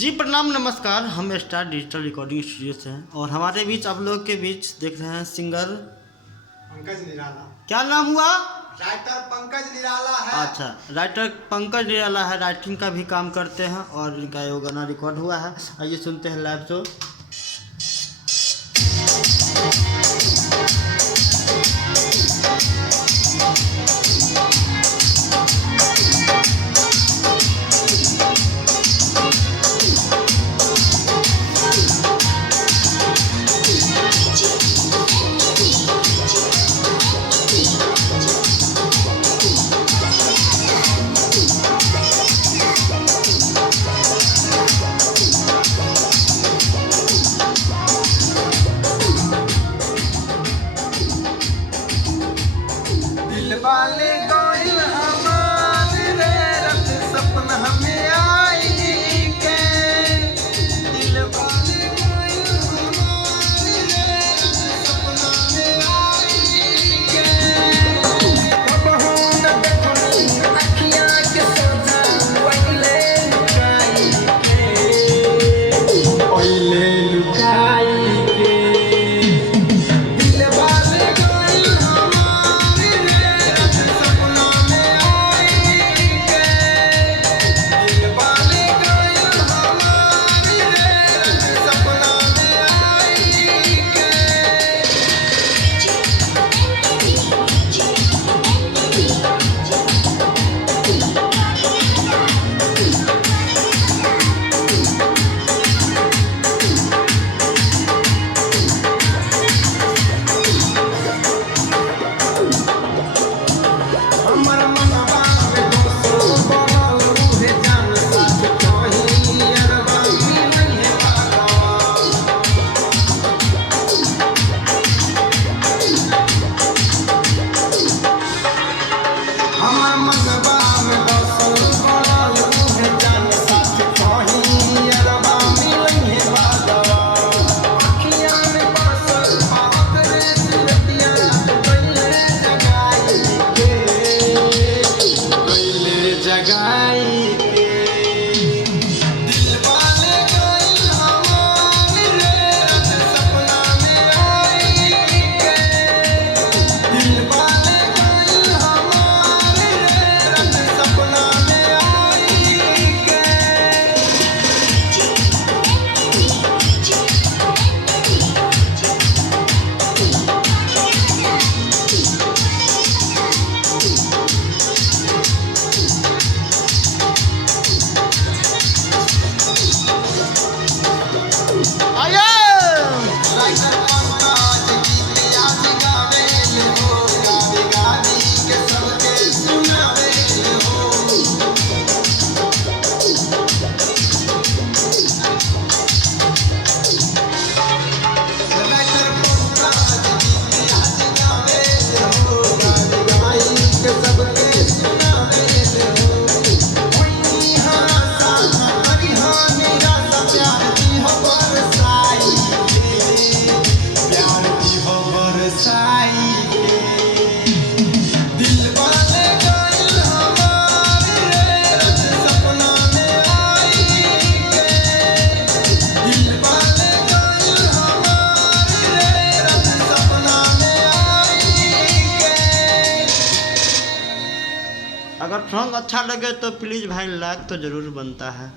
जी प्रणाम नमस्कार। हम स्टार डिजिटल रिकॉर्डिंग स्टूडियो से हैं और हमारे बीच आप लोग के बीच देख रहे हैं सिंगर पंकज निराला। क्या नाम हुआ? राइटर पंकज निराला है। अच्छा, राइटर पंकज निराला है। राइटिंग का भी काम करते हैं और इनका ये गाना रिकॉर्ड हुआ है। आइए सुनते हैं लाइव शो। वाले गोइल हमार रे रत सपना हमें आई के। दिल वाले गोइल हमार रे रत सपना में आई के। कबहू न देखनी अखियाँ के सोझा ओइले लुकाई के। ओइले लुकाई के। दिल वाले गोइल हमार रे सपना में आई के। दिल वाले गोइल हमार रे सपना में आई के। हमर मनवा में दोसो बनल उहे जान साथ कहीं अरबा नहीं है बाबा। हमर मनवा में दोसो बनल उहे जान साथ कहीं अरबा नहीं है बाबा। अखियाँ में बसल बात रे दिलतिया गइले जगाई के। गइले जगाई के। दिल वाले गइल हमार रे रत सपना में आई के। दिल वाले गइल हमार रे रत सपना में आई के। आइए राइटर पंकज गीत आज गावेल हो। गावे गावी के सबके सुनावेल हो। राइटर पंकज गीत आज गावेल हो। गावे गावी के सबके सुनावेल हो। कोई हासा करी हाँ निराशा प्यार की हो बरसाई के। प्यार की हो बरसाई के। दिल वाले गइल हमार रे रत सपना में आई के। दिल वाले गइल हमार रे रत सपना में आई के। अगर सॉन्ग अच्छा लगे तो प्लीज़ भाई लाइक तो ज़रूर बनता है।